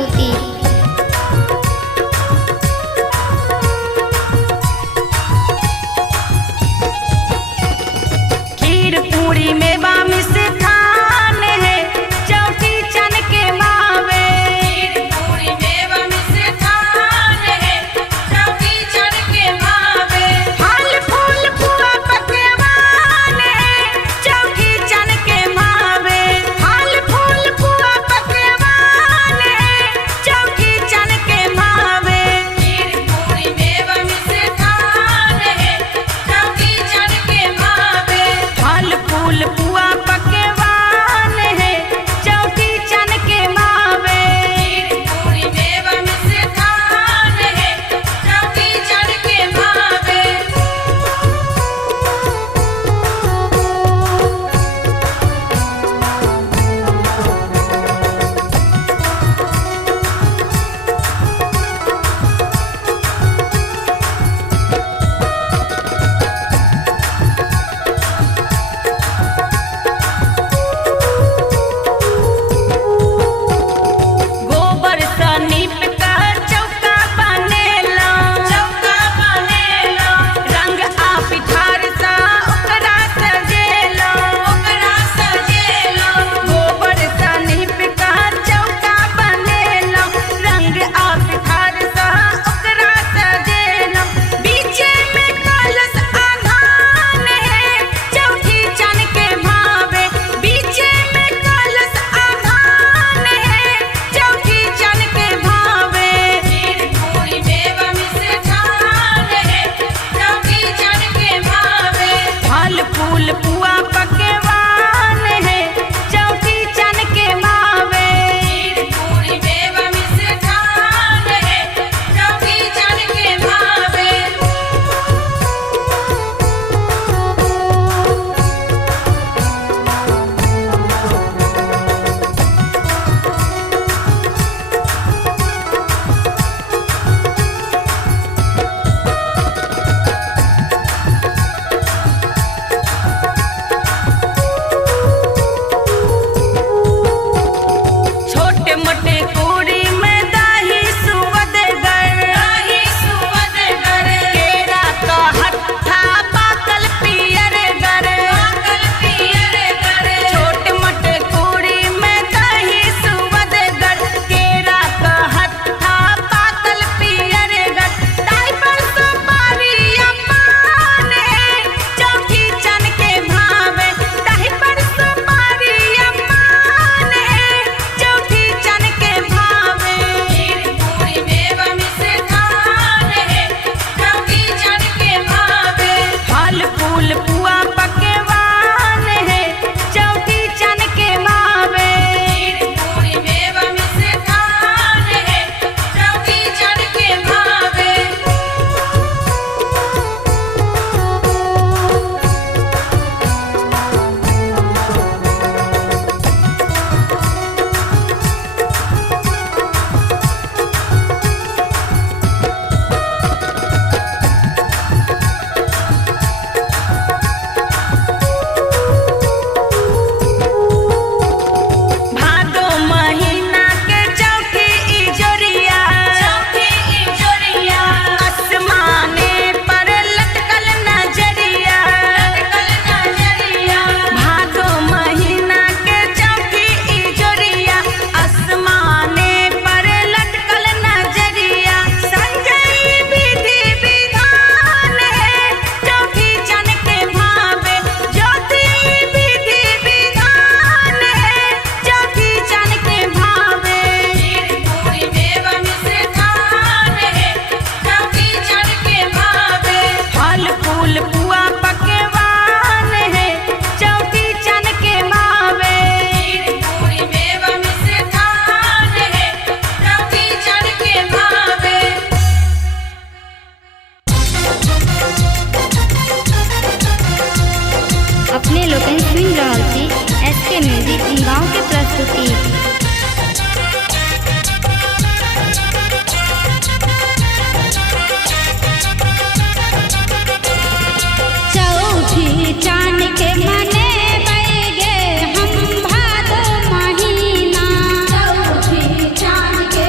प्रस्तुति। खीर पूरी मेवा मिष्ठान है चौकी चन के मावे। खीर पूरी मेवा मिष्ठान है चौकी चन के मावे। फल फूल पुआ पकवान है चौकी चन के मावे। फल फूल पुआ पकवान है चौकी चन के मावे। खीर पूरी मेवा मिष्ठान है चौकी चन के मावे। फल फूल पुआ पकवान है चौकी चन के मावे। खीर पूरी मेवा मिष्ठान है चौकी चन के मावे। गोबर सा नीप कर चौका बनेला। चौका बनेला रंग आ पिठार सा ओकरा सजेला। ओकरा सजेला गोबर सा नीप कर चौका बनेला। रंग आ पिठार सा ओकरा सजेला। बीचे में कलश आधान है चौकी चन के भावे। बीचे में कलश आधान है चौकी चन के भावे। खीर पूरी मेवा मिष्ठान है चौकी चन के भावे। फल फूल पुआ पकवान है चौकी चन के मावे। खीर पूरी मेवा मिष्ठान है चौकी चन के मावे। छोटे मोटे पूरी में दाही सुवदगर। दाही सुवदगर केरा का हत्था पाकल पियर गर। पाकल पियर गर छोटे मोटे पूरी में दाही सुवदगर केरा का हत्था पाकल पियर गर। दाई पर सुपारी अम्मान है चौकी चन के भावे। दाई पर सुपारी अम्मान है चौकी चन के भावे। खीर पूरी मेवा मिष्ठान है चौकी चन के भावे। फल फूल पुआ पकवान है चौकी चन के मावे। खीर पूरी मेवा मिष्ठान है चौकी चन के भावे। भादो महीना के चौकी इजोरिया। चौकी इजोरिया आसमाने पर लटकल नजरिया। लटकल नजरिया भादो महीना के चौकी इजोरिया आसमाने पर लटकल नजरिया। संजय विधि विधान है चौकी चन के भावे। ज्योति विधि विधान है चौकी चन के भावे। खीर पूरी मेवा मिष्ठान है चौकी चन के भावे। फल फूल पुआ पकवान है चौकी चन के मावे। खीर पूरी मेवा मिष्ठान है चौकी चन के मावे। अपने लोगन सुन रहल छी SK म्यूजिक गाँव के प्रस्तुति। चौकी चान के मने बैगे हम भादो महीना। चौकी चान के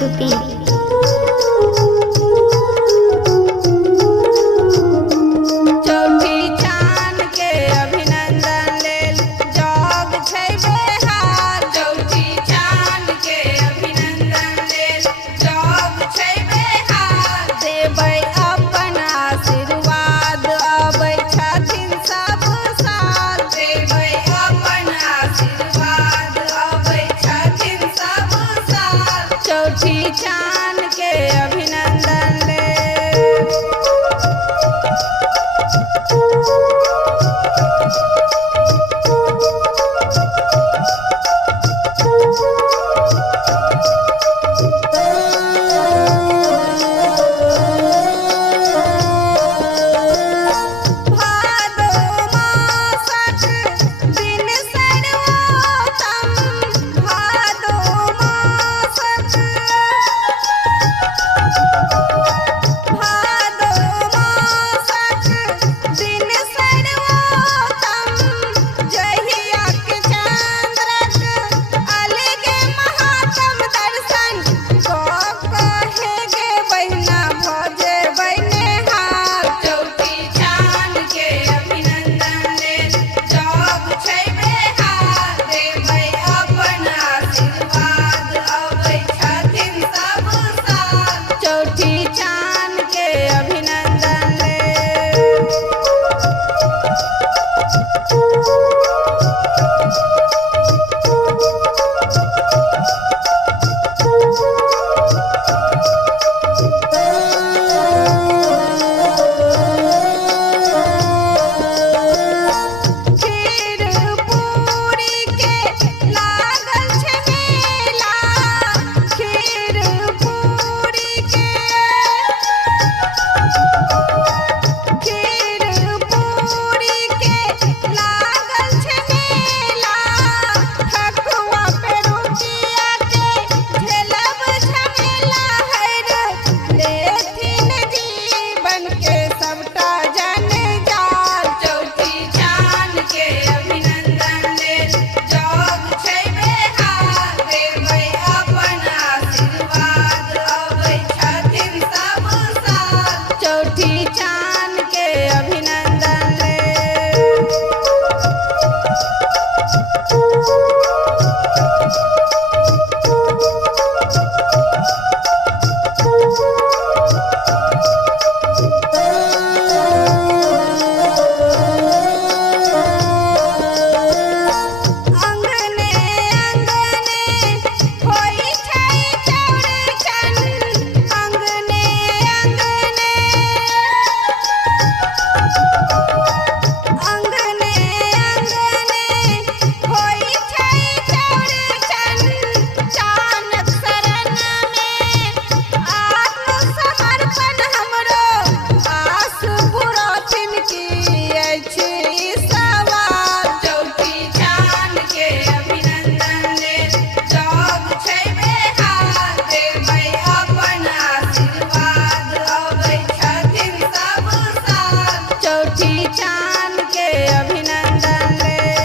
प्रस्तुति।